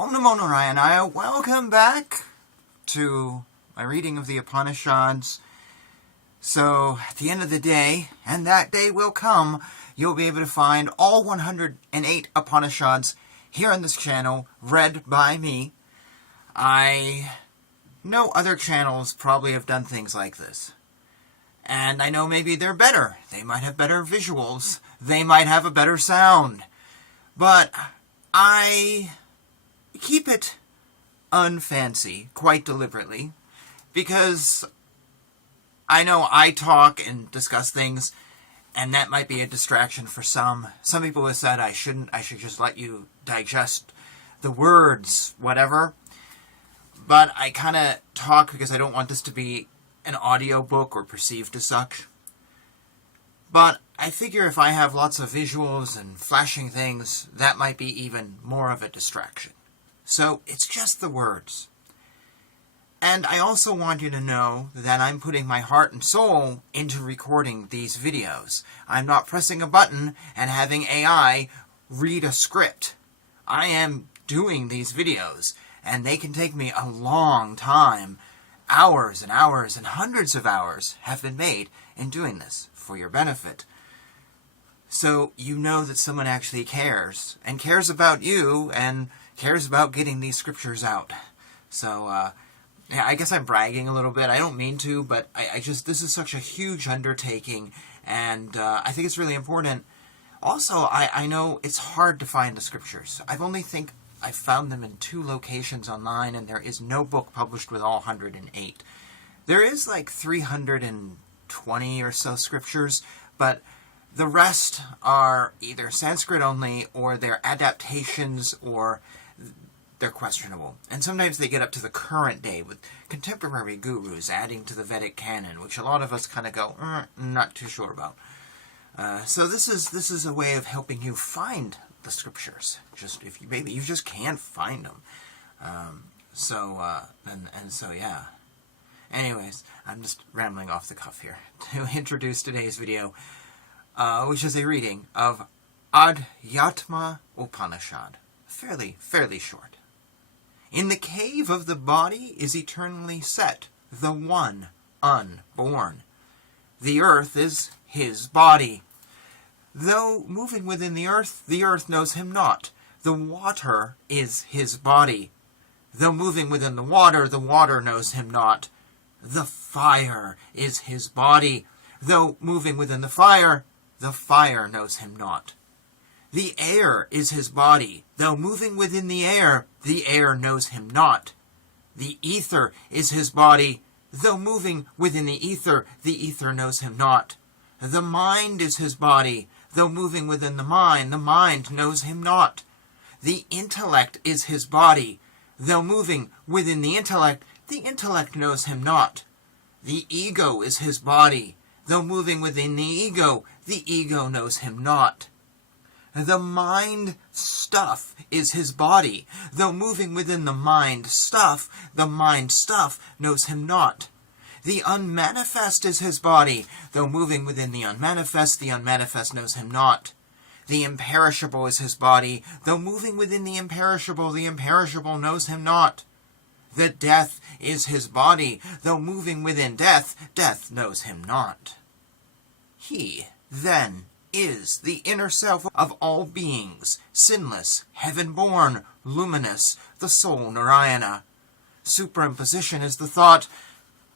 Om Namo Narayana. Welcome back to my reading of the Upanishads. So, at the end of the day, and that day will come, you'll be able to find all 108 Upanishads here on this channel, read by me. I know other channels probably have done things like this. And I know maybe they're better. They might have better visuals. They might have a better sound. But I keep it unfancy, quite deliberately, because I know I talk and discuss things, and that might be a distraction for some. Some people have said I should just let you digest the words, whatever. But I kind of talk because I don't want this to be an audio book or perceived as such. But I figure if I have lots of visuals and flashing things, that might be even more of a distraction. So it's just the words. And I also want you to know that I'm putting my heart and soul into recording these videos. I'm not pressing a button and having AI read a script. I am doing these videos, and they can take me a long time. Hours and hours and hundreds of hours have been made in doing this for your benefit. So you know that someone actually cares, and cares about you, and cares about getting these scriptures out. So, yeah, I guess I'm bragging a little bit. I don't mean to, but I just, this is such a huge undertaking, and I think it's really important. Also, I know it's hard to find the scriptures. I found them in 2 locations online, and there is no book published with all 108. There is like 320 or so scriptures, but the rest are either Sanskrit only, or they're adaptations, or they're questionable. And sometimes they get up to the current day with contemporary gurus adding to the Vedic canon, which a lot of us kind of go, not too sure about. So this is a way of helping you find the scriptures. Just if maybe you just can't find them. So yeah. Anyways, I'm just rambling off the cuff here to introduce today's video, which is a reading of Adhyatma Upanishad. Fairly short. In the cave of the body is eternally set the one unborn. The earth is his body. Though moving within the earth knows him not. The water is his body. Though moving within the water knows him not. The fire is his body. Though moving within the fire knows him not. The air is his body. Though moving within the air knows him not. The ether is his body. Though moving within the ether knows him not. The mind is his body. Though moving within the mind knows him not. The intellect is his body. Though moving within the intellect knows him not. The ego is his body. Though moving within the ego knows him not. The mind stuff is his body. Though moving within the mind stuff knows him not. The unmanifest is his body. Though moving within the unmanifest knows him not. The imperishable is his body. Though moving within the imperishable knows him not. The death is his body. Though moving within death knows him not. He, then, is the inner self of all beings, sinless, heaven-born, luminous, the soul Narayana. Superimposition is the thought,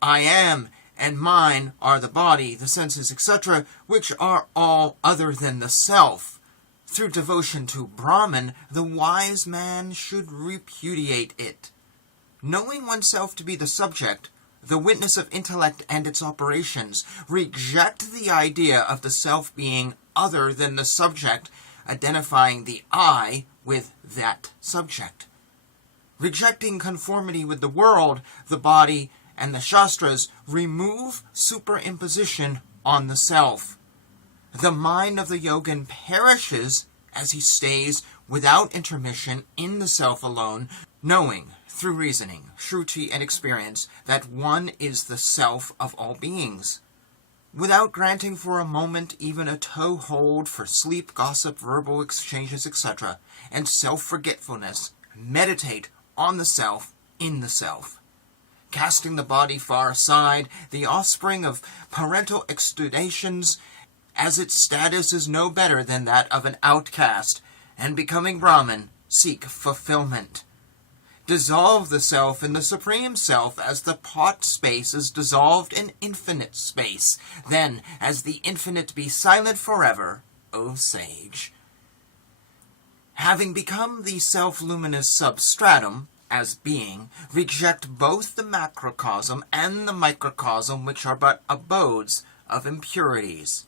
I am, and mine are the body, the senses, etc., which are all other than the self. Through devotion to Brahman, the wise man should repudiate it. Knowing oneself to be the subject, the witness of intellect and its operations, reject the idea of the self being other than the subject, identifying the I with that subject. Rejecting conformity with the world, the body, and the Shastras, remove superimposition on the self. The mind of the yogin perishes as he stays without intermission in the self alone, knowing, through reasoning, shruti, and experience, that one is the self of all beings. Without granting for a moment even a toe-hold for sleep, gossip, verbal exchanges, etc., and self-forgetfulness, meditate on the self in the self. Casting the body far aside, the offspring of parental exudations, as its status is no better than that of an outcast, and becoming Brahman, seek fulfillment. Dissolve the self in the Supreme Self as the pot space is dissolved in infinite space. Then, as the infinite be silent forever, O sage. Having become the self-luminous substratum, as being, reject both the macrocosm and the microcosm, which are but abodes of impurities.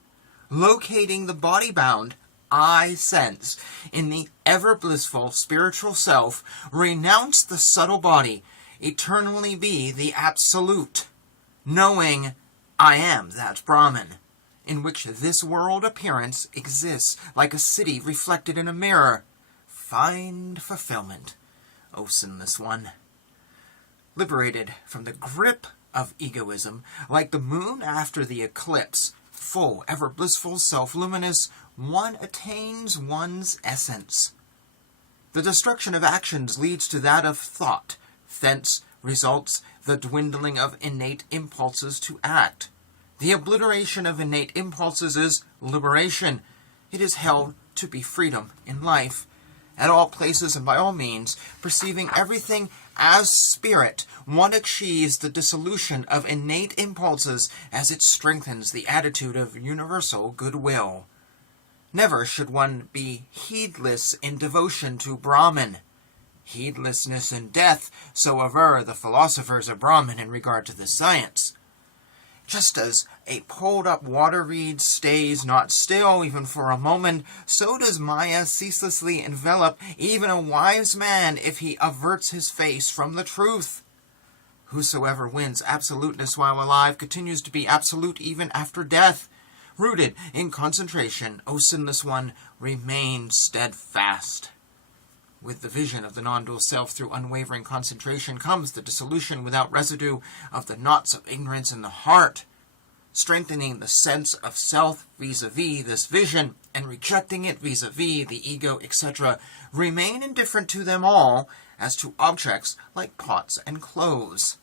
Locating the body-bound I sense in the ever-blissful spiritual self, renounce the subtle body, eternally be the absolute, knowing I am that Brahman, in which this world appearance exists like a city reflected in a mirror. Find fulfillment, O sinless one. Liberated from the grip of egoism, like the moon after the eclipse, full, ever-blissful, self-luminous, one attains one's essence. The destruction of actions leads to that of thought. Thence results the dwindling of innate impulses to act. The obliteration of innate impulses is liberation. It is held to be freedom in life. At all places and by all means, perceiving everything as spirit, one achieves the dissolution of innate impulses as it strengthens the attitude of universal goodwill. Never should one be heedless in devotion to Brahman. Heedlessness in death, so aver the philosophers of Brahman in regard to this science. Just as a pulled-up water reed stays not still even for a moment, so does Maya ceaselessly envelop even a wise man if he averts his face from the truth. Whosoever wins absoluteness while alive continues to be absolute even after death. Rooted in concentration, O sinless one, remain steadfast. With the vision of the non-dual self through unwavering concentration comes the dissolution without residue of the knots of ignorance in the heart, strengthening the sense of self vis-a-vis this vision and rejecting it vis-a-vis the ego, etc. Remain indifferent to them all as to objects like pots and clothes.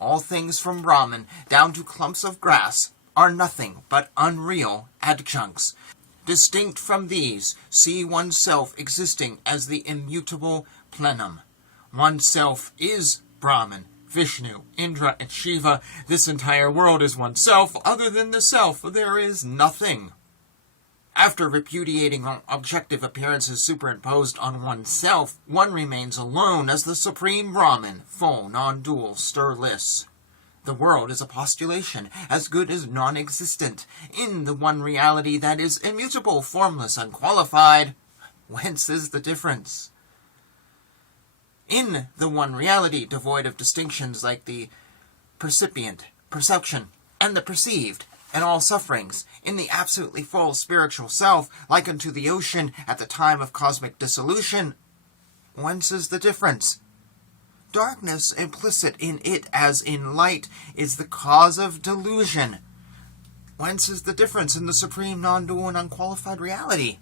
All things from Brahman down to clumps of grass are nothing but unreal adjuncts. Distinct from these, see oneself existing as the immutable plenum. Oneself is Brahman, Vishnu, Indra, and Shiva. This entire world is oneself. Other than the self, there is nothing. After repudiating all objective appearances superimposed on oneself, one remains alone as the supreme Brahman, full, non-dual, stirless. The world is a postulation, as good as non-existent, in the one reality that is immutable, formless, unqualified. Whence is the difference? In the one reality, devoid of distinctions like the percipient, perception, and the perceived, and all sufferings, in the absolutely full spiritual self, like unto the ocean at the time of cosmic dissolution. Whence is the difference? Darkness implicit in it as in light is the cause of delusion. Whence is the difference in the supreme non-dual and unqualified reality?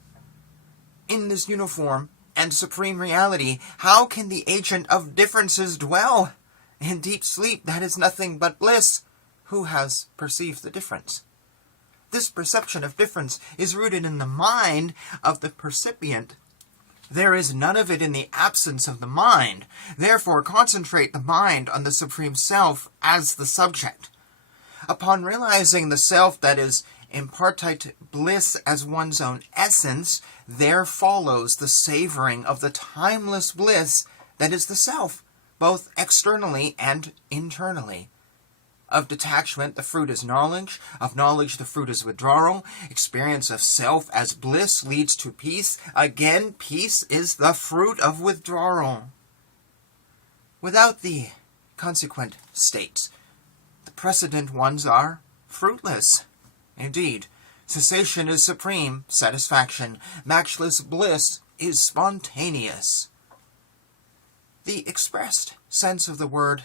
In this uniform and supreme reality, how can the agent of differences dwell? In deep sleep that is nothing but bliss. Who has perceived the difference? This perception of difference is rooted in the mind of the percipient. There is none of it in the absence of the mind. Therefore, concentrate the mind on the Supreme Self as the subject. Upon realizing the self that is impartite bliss as one's own essence, there follows the savoring of the timeless bliss that is the self, both externally and internally. Of detachment, the fruit is knowledge. Of knowledge, the fruit is withdrawal. Experience of self as bliss leads to peace. Again, peace is the fruit of withdrawal. Without the consequent states, the precedent ones are fruitless. Indeed, cessation is supreme satisfaction. Matchless bliss is spontaneous. The expressed sense of the word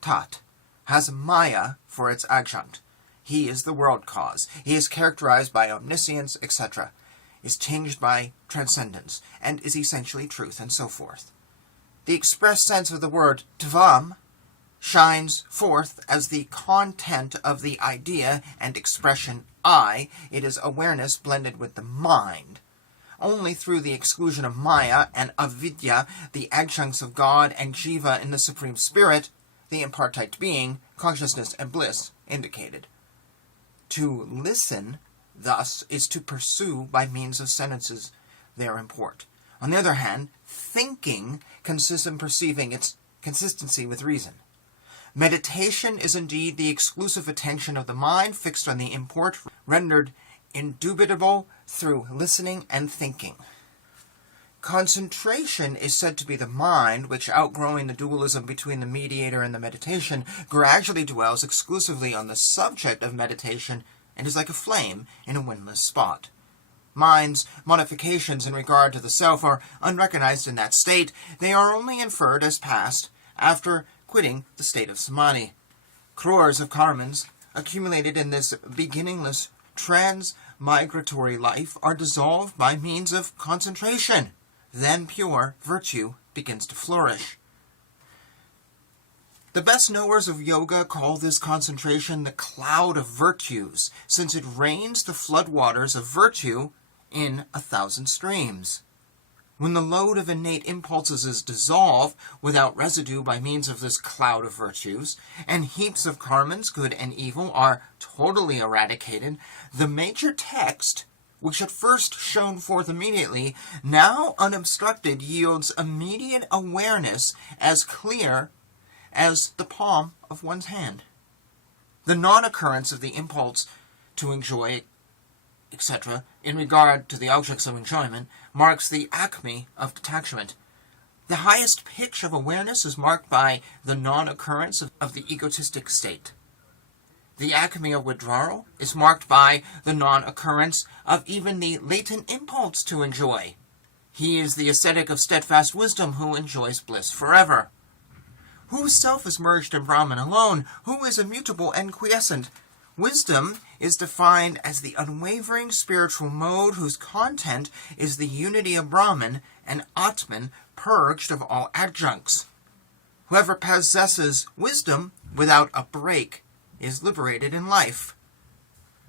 tat has Maya for its adjunct. He is the world cause. He is characterized by omniscience, etc., is tinged by transcendence, and is essentially truth, and so forth. The express sense of the word tvam shines forth as the content of the idea and expression I. It is awareness blended with the mind. Only through the exclusion of Maya and Avidya, the adjuncts of God and Jiva in the Supreme Spirit, the impartite being, consciousness and bliss indicated. To listen, thus, is to pursue by means of sentences their import. On the other hand, thinking consists in perceiving its consistency with reason. Meditation is indeed the exclusive attention of the mind fixed on the import, rendered indubitable through listening and thinking. Concentration is said to be the mind which, outgrowing the dualism between the mediator and the meditation, gradually dwells exclusively on the subject of meditation and is like a flame in a windless spot. Mind's modifications in regard to the self are unrecognized in that state. They are only inferred as past after quitting the state of samadhi. Crores of karmas accumulated in this beginningless transmigratory life are dissolved by means of concentration. Then pure virtue begins to flourish. The best knowers of yoga call this concentration the cloud of virtues, since it rains the floodwaters of virtue in 1,000 streams. When the load of innate impulses is dissolved without residue by means of this cloud of virtues, and heaps of karmas, good and evil, are totally eradicated, the major text, which at first shone forth immediately, now unobstructed yields immediate awareness as clear as the palm of one's hand. The non-occurrence of the impulse to enjoy, etc., in regard to the objects of enjoyment, marks the acme of detachment. The highest pitch of awareness is marked by the non-occurrence of the egotistic state. The acme of withdrawal is marked by the non-occurrence of even the latent impulse to enjoy. He is the ascetic of steadfast wisdom who enjoys bliss forever. Whose self is merged in Brahman alone, who is immutable and quiescent. Wisdom is defined as the unwavering spiritual mode whose content is the unity of Brahman and Atman purged of all adjuncts. Whoever possesses wisdom without a break is liberated in life.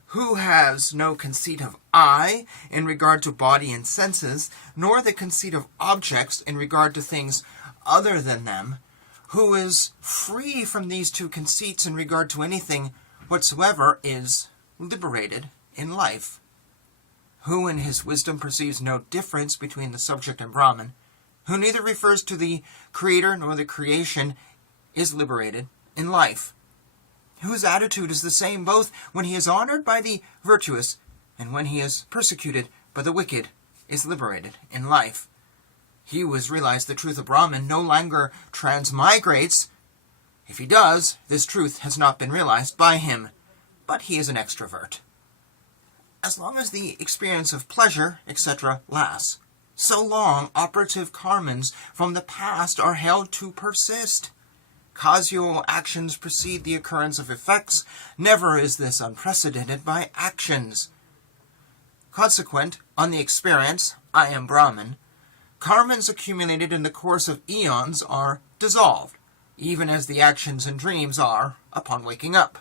Who has no conceit of I in regard to body and senses, nor the conceit of objects in regard to things other than them, who is free from these two conceits in regard to anything whatsoever, is liberated in life. Who in his wisdom perceives no difference between the subject and Brahman, who neither refers to the creator nor the creation, is liberated in life. Whose attitude is the same both when he is honored by the virtuous and when he is persecuted by the wicked, is liberated in life. He who has realized the truth of Brahman no longer transmigrates. If he does, this truth has not been realized by him, but he is an extrovert. As long as the experience of pleasure, etc., lasts, so long operative karmas from the past are held to persist. Causal actions precede the occurrence of effects. Never is this unprecedented by actions. Consequent on the experience, I am Brahman, karmas accumulated in the course of eons are dissolved, even as the actions and dreams are upon waking up.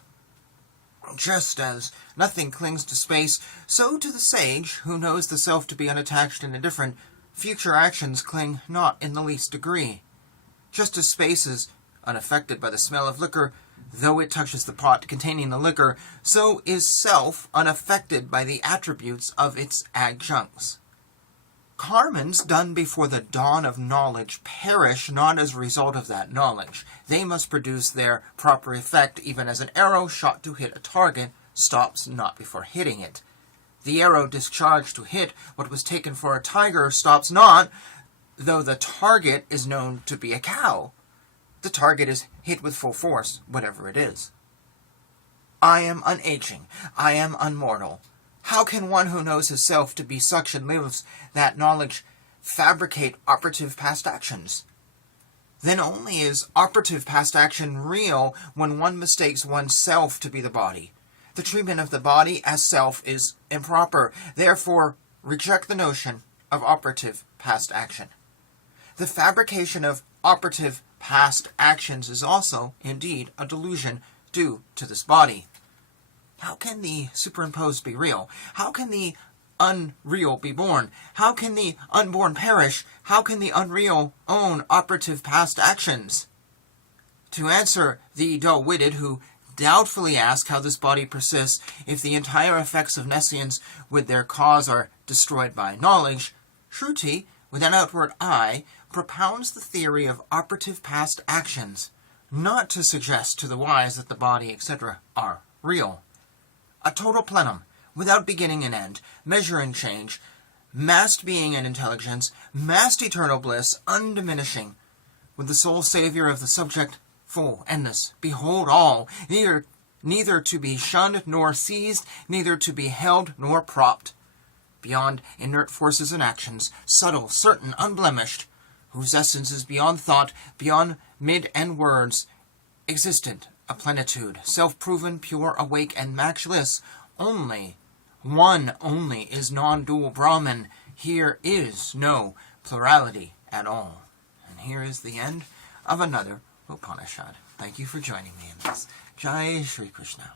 Just as nothing clings to space, so to the sage, who knows the self to be unattached and indifferent, future actions cling not in the least degree. Just as space is unaffected by the smell of liquor, though it touches the pot containing the liquor, so is self unaffected by the attributes of its adjuncts. Karmas done before the dawn of knowledge perish not as a result of that knowledge. They must produce their proper effect, even as an arrow shot to hit a target stops not before hitting it. The arrow discharged to hit what was taken for a tiger stops not, though the target is known to be a cow. The target is hit with full force, whatever it is. I am unaging. I am unmortal. How can one who knows his self to be such and lives that knowledge fabricate operative past actions? Then only is operative past action real when one mistakes one's self to be the body. The treatment of the body as self is improper. Therefore, reject the notion of operative past action. The fabrication of operative past actions is also, indeed, a delusion due to this body. How can the superimposed be real? How can the unreal be born? How can the unborn perish? How can the unreal own operative past actions? To answer the dull-witted who doubtfully ask how this body persists if the entire effects of nescience with their cause are destroyed by knowledge, Shruti, with an outward eye, propounds the theory of operative past actions, not to suggest to the wise that the body, etc., are real. A total plenum, without beginning and end, measure and change, massed being and intelligence, massed eternal bliss, undiminishing, with the sole Saviour of the subject, full, endless, behold all, neither to be shunned nor seized, neither to be held nor propped, beyond inert forces and actions, subtle, certain, unblemished, whose essence is beyond thought, beyond mid and words, existent, a plenitude, self-proven, pure, awake, and matchless, only, one only is non-dual Brahman. Here is no plurality at all. And here is the end of another Upanishad. Thank you for joining me in this. Jai Shri Krishna.